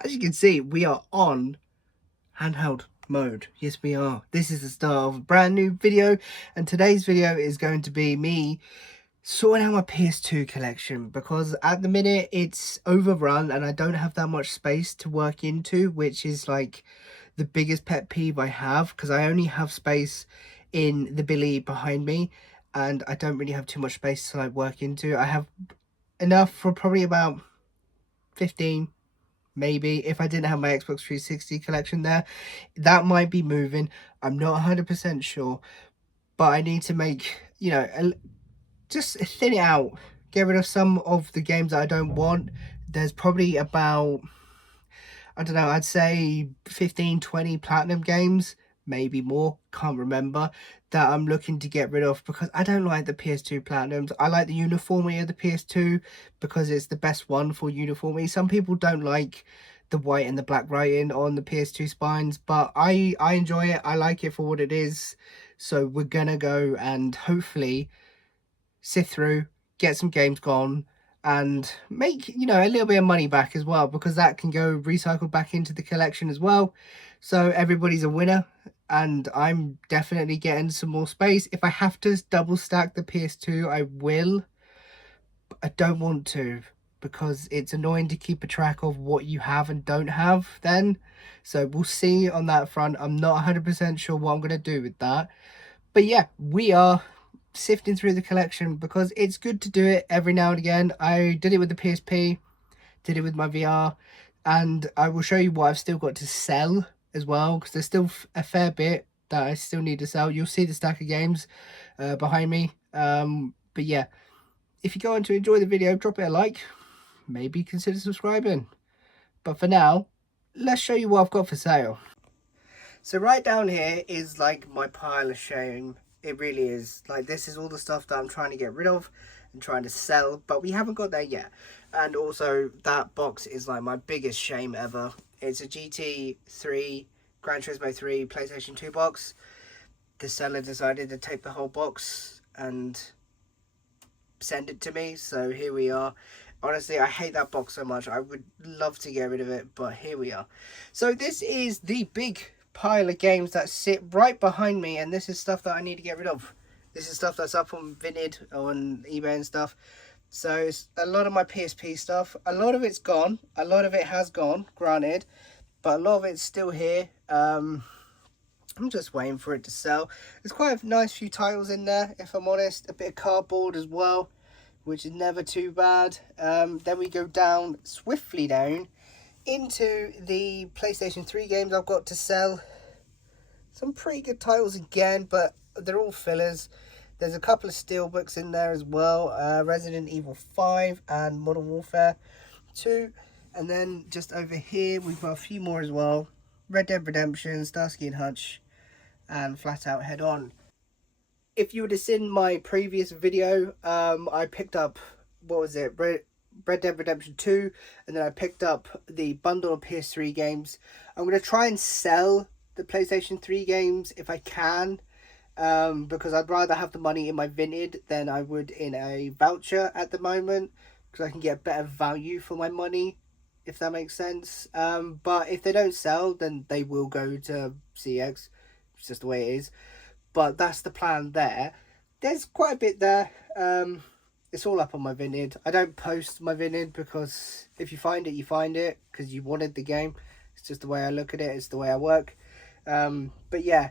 As you can see, we are on handheld mode. Yes, we are. This is the start of a brand new video, and today's video is going to be me sorting out my PS2 collection, because at the minute it's overrun and I don't have that much space to work into, which is like the biggest pet peeve I have, because I only have space in the billy behind me and I don't really have too much space to like work into. I have enough for probably about 15, maybe. If I didn't have my Xbox 360 collection there, that might be moving. I'm not 100% sure, but I need to make, you know, just thin it out, get rid of some of the games that I don't want. There's probably about, I don't know, I'd say 15-20 platinum games, maybe more, can't remember, that I'm looking to get rid of, because I don't like the PS2 platinums. I like the uniformity of the PS2 because it's the best one for uniformity. Some people don't like the white and the black writing on the PS2 spines, but I enjoy it. I like it for what it is. So we're gonna go and hopefully sift through, get some games gone, and make, you know, a little bit of money back as well, because that can go recycled back into the collection as well. So everybody's a winner, and I'm definitely getting some more space. If I have to double stack the PS2, I will. But I don't want to, because it's annoying to keep a track of what you have and don't have then. So we'll see on that front. I'm not 100% sure what I'm going to do with that. But yeah, we are sifting through the collection because it's good to do it every now and again. I did it with the PSP, did it with my VR, and I will show you what I've still got to sell as well, because there's still a fair bit that I still need to sell. You'll see the stack of games behind me. But yeah, if you're going to enjoy the video, drop it a like, maybe consider subscribing. But for now, let's show you what I've got for sale. So right down here is like my pile of shame. It really is. Like, this is all the stuff that I'm trying to get rid of and trying to sell, but we haven't got there yet. And also that box is like my biggest shame ever. It's a GT3 Gran Turismo 3 PlayStation 2 box. The seller decided to take the whole box and send it to me, so here we are. Honestly, I hate that box so much. I would love to get rid of it, but here we are. So this is the big pile of games that sit right behind me, and this is stuff that I need to get rid of. This is stuff that's up on Vinted, on eBay and stuff. So it's a lot of my PSP stuff. A lot of it's gone. A lot of it has gone, granted, but a lot of it's still here. I'm just waiting for it to sell. There's quite a nice few titles in there, if I'm honest. A bit of cardboard as well, which is never too bad. Then we go down, swiftly down, into the PlayStation 3 games I've got to sell. Some pretty good titles again, but they're all fillers. There's a couple of steelbooks in there as well. Resident Evil 5 and Modern Warfare 2. And then just over here, we've got a few more as well. Red Dead Redemption, Starsky and Hutch, and Flat Out Head On. If you would have seen my previous video, I picked up, what was it, Red Dead Redemption 2, and then I picked up the bundle of PS3 games. I'm going to try and sell the PlayStation 3 games if I can, because I'd rather have the money in my Vinted than I would in a voucher at the moment, because I can get better value for my money, if that makes sense. But if they don't sell, then they will go to CX. It's just the way it is. But that's the plan there. There's quite a bit there. It's all up on my Vinted. I don't post my Vinted because if you find it, you find it, because you wanted the game. It's just the way I look at it. It's the way I work. But yeah,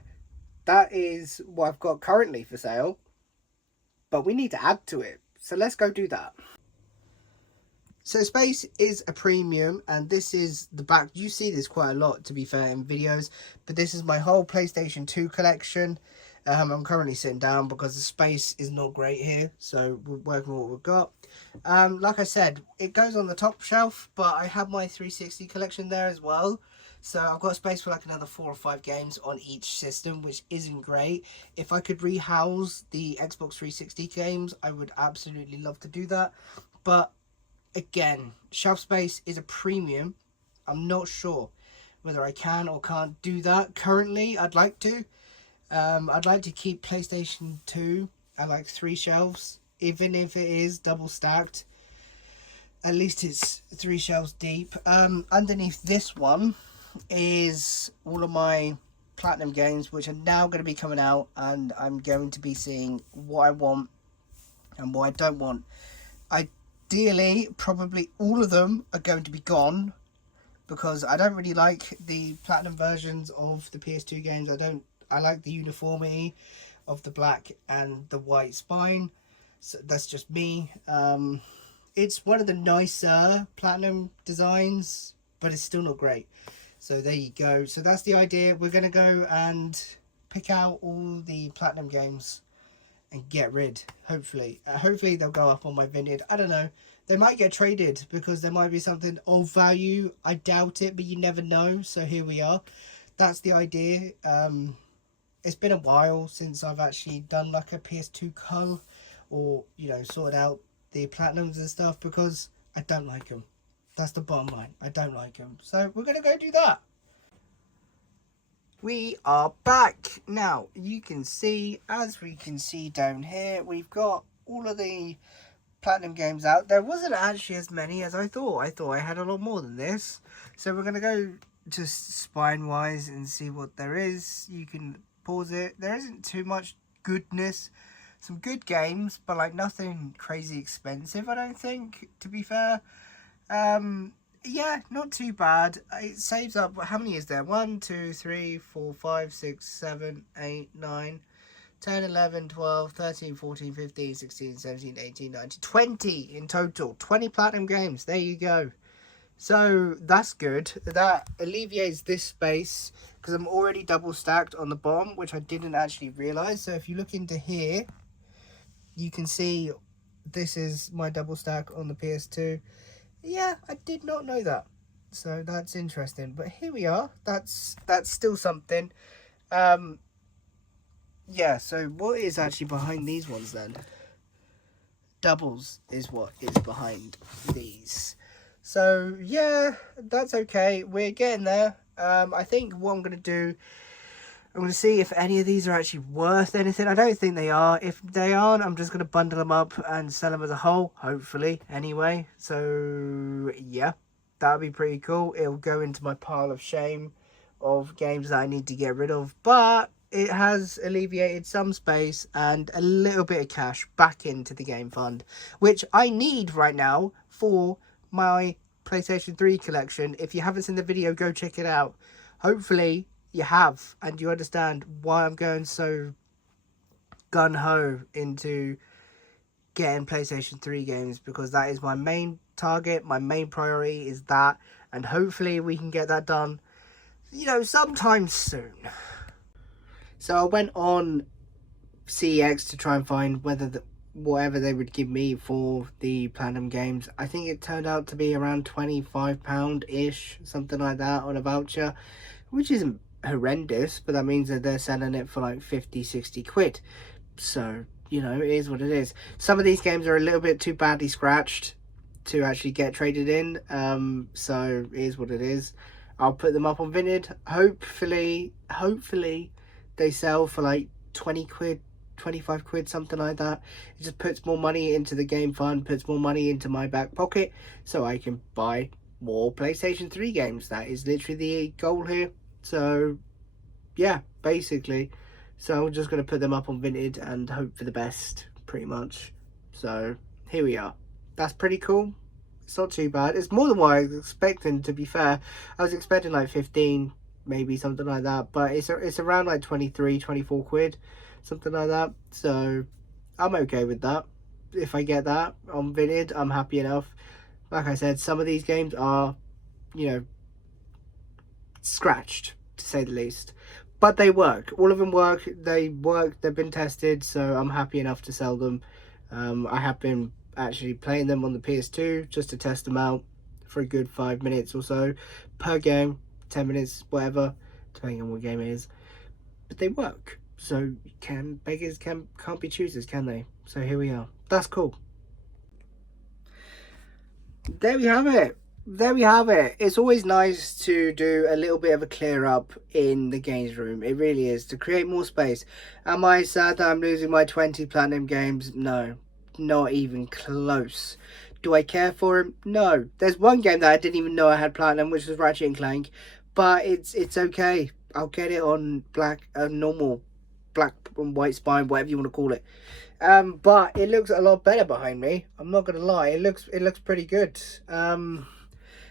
that is what I've got currently for sale. But we need to add to it. So let's go do that. So space is a premium, and this is the back. You see this quite a lot, to be fair, in videos. But this is my whole PlayStation 2 collection. I'm currently sitting down because the space is not great here, so we're working with what we've got. Like I said, it goes on the top shelf, but I have my 360 collection there as well. So I've got space for like another 4 or 5 games on each system, which isn't great. If I could rehouse the Xbox 360 games, I would absolutely love to do that. But again, shelf space is a premium. I'm not sure whether I can or can't do that. Currently, I'd like to. I'd like to keep PlayStation 2 at like 3 shelves, even if it is double stacked. At least it's 3 shelves deep. Underneath this one is all of my platinum games, which are now going to be coming out, and I'm going to be seeing what I want and what I don't want. Ideally, probably all of them are going to be gone, because I don't really like the platinum versions of the PS2 games. I like the uniformity of the black and the white spine. So that's just me. It's one of the nicer platinum designs, but it's still not great. So there you go. So that's the idea. We're going to go and pick out all the platinum games and get rid, hopefully. Hopefully they'll go up on my Vinted. I don't know. They might get traded because there might be something of value. I doubt it, but you never know. So here we are. That's the idea. It's been a while since I've actually done like a PS2 cull, or, you know, sorted out the platinums and stuff, because I don't like them. That's the bottom line. I don't like them. So we're going to go do that. We are back. Now, you can see, as we can see down here, we've got all of the platinum games out. There wasn't actually as many as I thought. I thought I had a lot more than this. So we're going to go just spine-wise and see what there is. You can pause it. There isn't too much goodness. Some good games, but like nothing crazy expensive, I don't think, to be fair. Yeah, not too bad. It saves up. How many is there? 1, 2, 3, 4, 5, 6, 7, 8, 9, 10, 11, 12, 13, 14, 15, 16, 17, 18, 19, 20 in total. 20 platinum games. There you go. So that's good. That alleviates this space, because I'm already double stacked on the bottom, which I didn't actually realize. So if you look into here, you can see this is my double stack on the PS2. Yeah, I did not know that. So that's interesting. But here we are. That's still something. Yeah, so what is actually behind these ones then? Doubles is what is behind these. So yeah, that's okay. We're getting there. I think what I'm going to do, I'm going to see if any of these are actually worth anything. I don't think they are. If they aren't, I'm just going to bundle them up and sell them as a whole, hopefully, anyway. So, yeah, that would be pretty cool. It'll go into my pile of shame of games that I need to get rid of. But it has alleviated some space and a little bit of cash back into the game fund, which I need right now for my PlayStation 3 collection. If you haven't seen the video, go check it out. Hopefully you have, and you understand why I'm going so gun-ho into getting PlayStation 3 games, because that is my main target, my main priority is that, and hopefully we can get that done, you know, sometime soon. So I went on CEX to try and find whether whatever they would give me for the platinum games. I think it turned out to be around £25-ish, something like that, on a voucher, which isn't horrendous, but that means that they're selling it for like 50-60 quid. So, you know, it is what it is. Some of these games are a little bit too badly scratched to actually get traded in, so it is what it is. I'll put them up on Vinted. Hopefully they sell for like 20 quid, 25 quid, something like that. It just puts more money into the game fund, puts more money into my back pocket, so I can buy more PlayStation 3 games. That is literally the goal here. So yeah, basically, so I'm just going to put them up on Vinted and hope for the best, pretty much. So here we are. That's pretty cool. It's not too bad. It's more than what I was expecting, to be fair. I was expecting like 15, maybe something like that, but it's around like 23, 24 quid, something like that. So I'm okay with that. If I get that on Vinted, I'm happy enough. Like I said, some of these games are, you know, scratched, to say the least, but they work. All of them work. They've been tested, so I'm happy enough to sell them. I have been actually playing them on the PS2 just to test them out for a good 5 minutes or so per game, 10 minutes, whatever, depending on what game it is. But they work, so beggars can't be choosers, can they? So here we are. That's cool. There we have it. There we have it. It's always nice to do a little bit of a clear up in the games room. It really is, to create more space. Am I sad that I'm losing my 20 platinum games? No, not even close. Do I care for him? No. There's one game that I didn't even know I had platinum, which was Ratchet and Clank, but it's okay. I'll get it on black, normal, black and white spine, whatever you want to call it. But it looks a lot better behind me. I'm not gonna lie. It looks pretty good.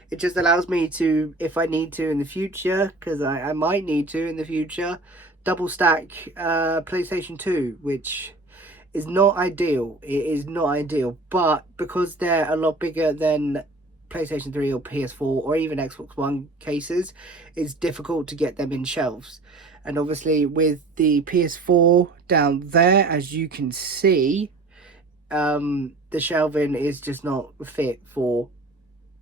It just allows me to, if I need to in the future, because I might need to in the future, double stack PlayStation 2, which is not ideal. It is not ideal, but because they're a lot bigger than PlayStation 3 or PS4 or even Xbox One cases, it's difficult to get them in shelves. And obviously with the PS4 down there, as you can see, the shelving is just not fit for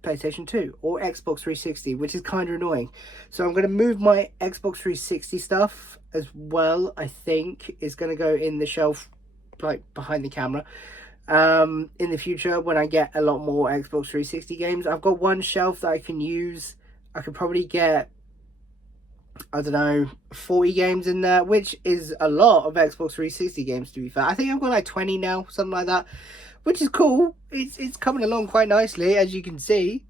PlayStation 2 or Xbox 360, which is kind of annoying. So I'm going to move my Xbox 360 stuff as well. I think is going to go in the shelf like behind the camera in the future when I get a lot more Xbox 360 games. I've got one shelf that I can use. I could probably get, I don't know, 40 games in there, which is a lot of Xbox 360 games, to be fair. I think I've got like 20 now, something like that, which is cool. It's coming along quite nicely, as you can see.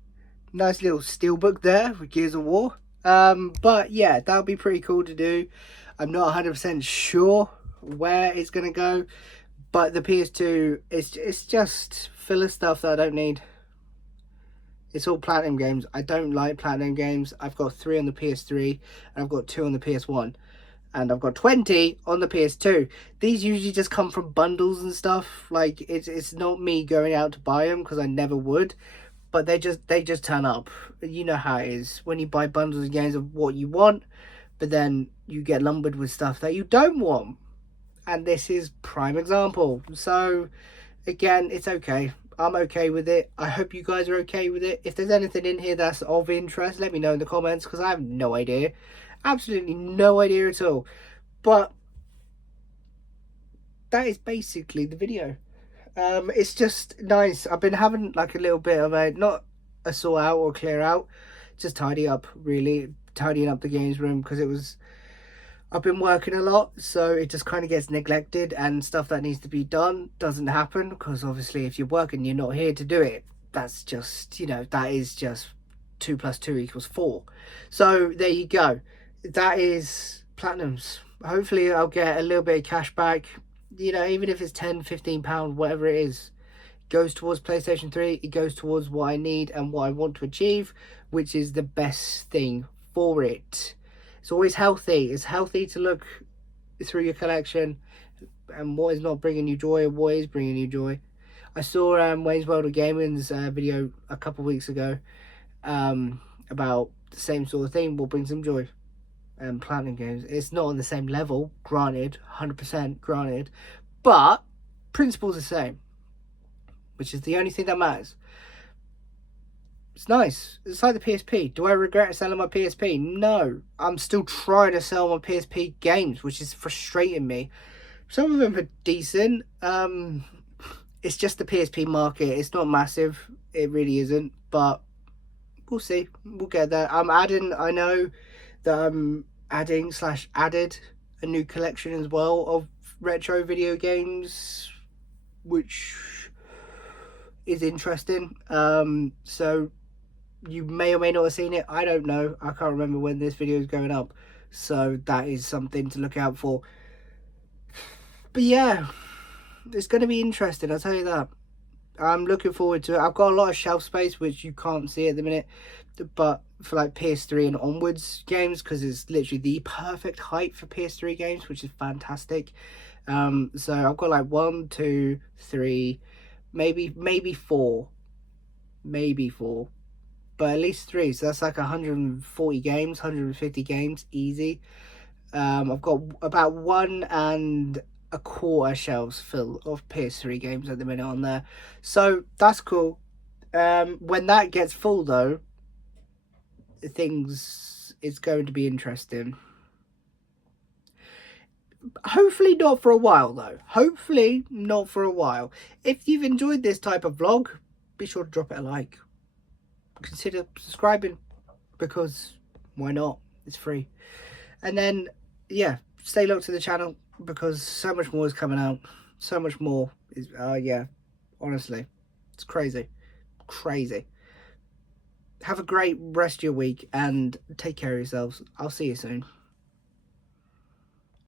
Nice little steelbook there with Gears of War. But yeah, that'll be pretty cool to do. I'm not 100% sure where it's going to go, but the PS2, it's just filler stuff that I don't need. It's all platinum games. I don't like platinum games. I've got 3 on the PS3 and I've got 2 on the PS1, and I've got 20 on the PS2. These usually just come from bundles and stuff. Like it's not me going out to buy them, because I never would, but they just turn up. You know how it is when you buy bundles of games of what you want, but then you get lumbered with stuff that you don't want. And this is prime example. So again, it's okay. I'm okay with it. I hope you guys are okay with it. If there's anything in here that's of interest, let me know in the comments, because I have no idea. Absolutely no idea at all. But that is basically the video. It's just nice. I've been having like a little bit of a, not a sort out or clear out, just tidy up, really. Tidying up the games room, because I've been working a lot, so it just kind of gets neglected, and stuff that needs to be done doesn't happen, because obviously if you're working, you're not here to do it. That's just, you know, that is just 2 + 2 = 4. So there you go. That is platinums. Hopefully I'll get a little bit of cash back, you know, even if it's £10-15, whatever it is. Goes towards PlayStation 3. It goes towards what I need and what I want to achieve, which is the best thing for it. It's always healthy. It's healthy to look through your collection and what is not bringing you joy and what is bringing you joy. I saw Wayne's World of Gaming's video a couple of weeks ago about the same sort of thing. What brings them joy? Platinum games. It's not on the same level, granted, 100% granted, but principle's the same, which is the only thing that matters. It's nice. It's like the PSP. Do I regret selling my PSP? No. I'm still trying to sell my PSP games, which is frustrating me. Some of them are decent. It's just the PSP market. It's not massive. It really isn't. But we'll see. We'll get there. I know that I'm added a new collection as well of retro video games, which is interesting. So you may or may not have seen it. I don't know. I can't remember when this video is going up. So that is something to look out for. But yeah, it's going to be interesting, I'll tell you that. I'm looking forward to it. I've got a lot of shelf space, which you can't see at the minute, but for like PS3 and onwards games, because it's literally the perfect height for PS3 games, which is fantastic. So I've got like 1, 2, 3, maybe 4, but at least 3. So that's like 140 games, 150 games, easy. I've got about 1¼ shelves full of PS3 games at the minute on there, so that's cool. When that gets full though, it's going to be interesting. Hopefully not for a while though. Hopefully not for a while. If you've enjoyed this type of vlog, be sure to drop it a like. Consider subscribing, because why not? It's free. And then yeah, stay locked to the channel, because so much more is coming out. So much more is yeah, honestly, it's crazy. crazy. Have a great rest of your week and take care of yourselves. I'll see you soon.